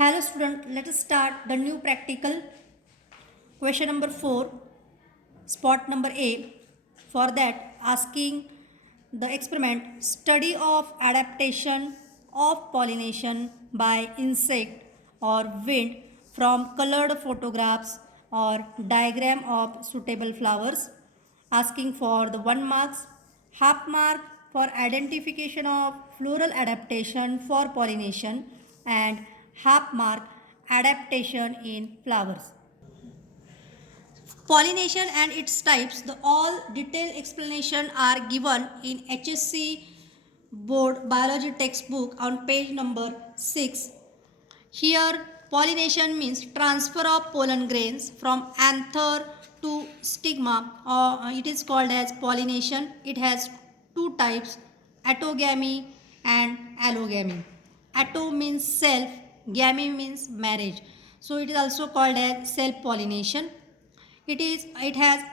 Hello student, let us start the new practical. Question number 4, spot number A. For that, asking the experiment, study of adaptation of pollination by insect or wind from colored photographs or diagram of suitable flowers. Asking for the 1 marks, half mark for identification of floral adaptation for pollination, and half mark adaptation in flowers. Pollination and its types, the all detailed explanation are given in HSC board biology textbook on page number 6. Here pollination means transfer of pollen grains from anther to stigma, or it is called as pollination. It has two types, autogamy and allogamy. Auto means self, gamy means marriage. So it is also called as self pollination. It has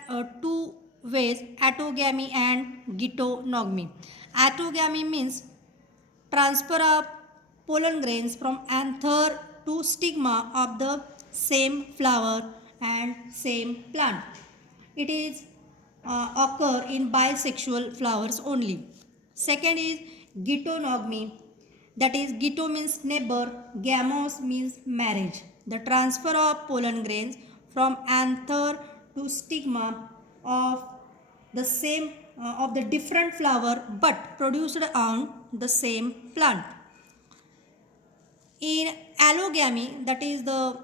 two ways, autogamy and geitonogamy. Autogamy means transfer of pollen grains from anther to stigma of the same flower and same plant. It is occur in bisexual flowers only. Second is geitonogamy. That is, geito means neighbor, gamos means marriage. The transfer of pollen grains from anther to stigma of the same of the different flower but produced on the same plant. In allogamy, that is the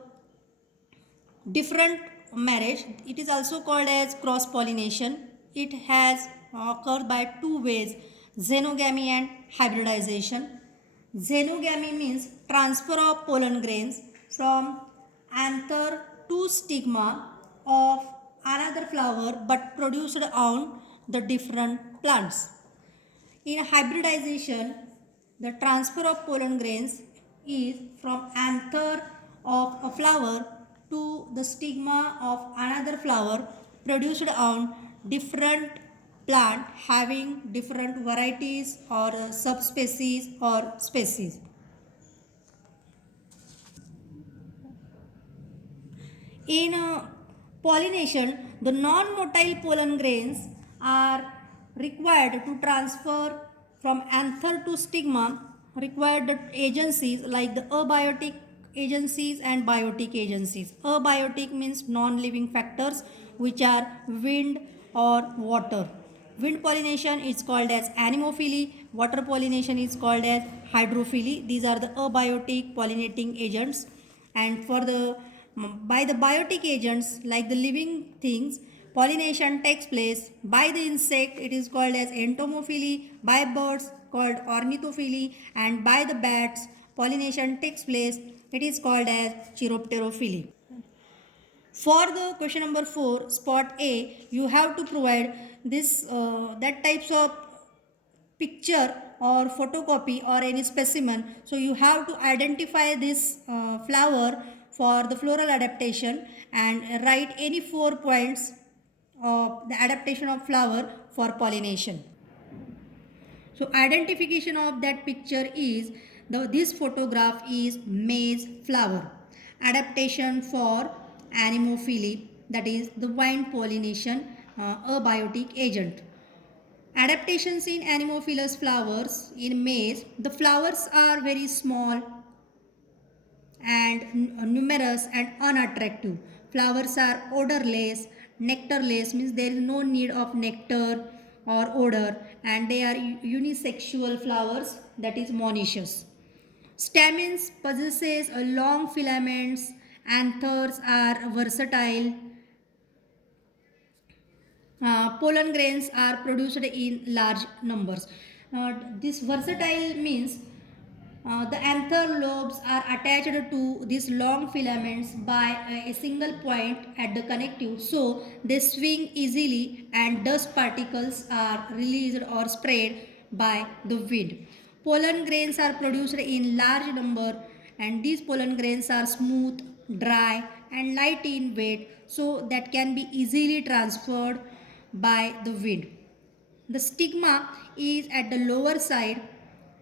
different marriage, it is also called as cross pollination. It has occurred by two ways, xenogamy and hybridization. Xenogamy means transfer of pollen grains from anther to stigma of another flower but produced on the different plants. In hybridization, the transfer of pollen grains is from anther of a flower to the stigma of another flower produced on different plant having different varieties or subspecies or species. In pollination, the non-motile pollen grains are required to transfer from anther to stigma, required agencies like the abiotic agencies and biotic agencies. Abiotic means non-living factors which are wind or water. Wind pollination is called as anemophily, water pollination is called as hydrophily. These are the abiotic pollinating agents. And for the by the biotic agents like the living things, pollination takes place by the insect, it is called as entomophily, by birds called ornithophily, and by the bats pollination takes place, it is called as chiropterophily. For the question number 4, spot A, you have to provide this that types of picture or photocopy or any specimen. So you have to identify this flower for the floral adaptation and write any 4 points of the adaptation of flower for pollination. So identification of that picture is this photograph is maize flower. Adaptation for anemophily, that is the vine pollination, abiotic agent. Adaptations in anemophilous flowers in maize, the flowers are very small and numerous and unattractive. Flowers are odorless, nectarless means there is no need of nectar or odor, and they are unisexual flowers, that is monoecious. Stamens possesses a long filaments, anthers are versatile. Pollen grains are produced in large numbers. This versatile means the anther lobes are attached to these long filaments by a single point at the connective, so they swing easily and dust particles are released or spread by the wind. Pollen grains are produced in large number, and these pollen grains are smooth, dry and light in weight, so that can be easily transferred by the wind. The stigma is at the lower side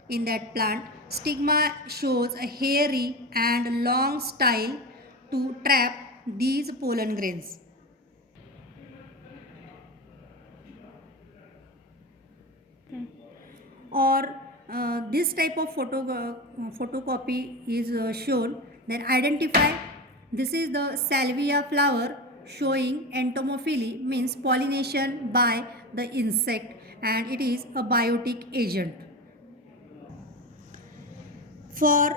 in that plant, Stigma shows a hairy and long style to trap these pollen grains. Or this type of photocopy is shown, then identify this is the salvia flower showing entomophily, means pollination by the insect, and it is a biotic agent. For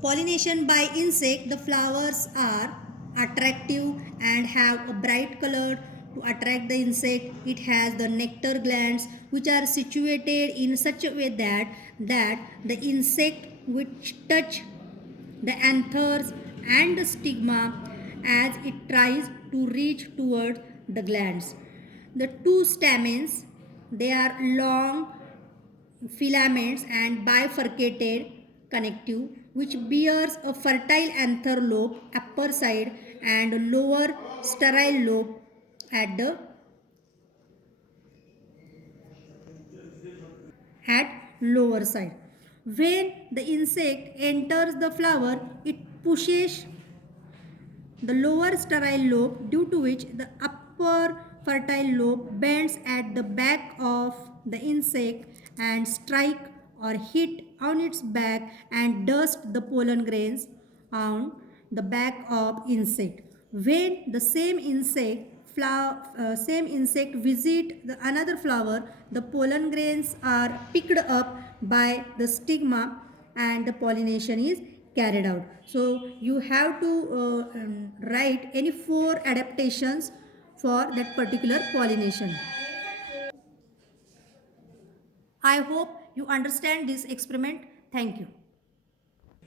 pollination by insect, the flowers are attractive and have a bright color to attract the insect. It has the nectar glands which are situated in such a way that the insect which touch the anthers and the stigma as it tries to reach towards the glands. The two stamens, they are long filaments and bifurcated connective which bears a fertile anther lobe upper side and lower sterile lobe at the at lower side. When the insect enters the flower, it pushes the lower sterile lobe, due to which the upper fertile lobe bends at the back of the insect and strike or hit on its back and dust the pollen grains on the back of insect. When the same insect visit the another flower, the pollen grains are picked up by the stigma and the pollination is carried out. So you have to write any 4 adaptations for that particular pollination. I hope you understand this experiment. Thank you.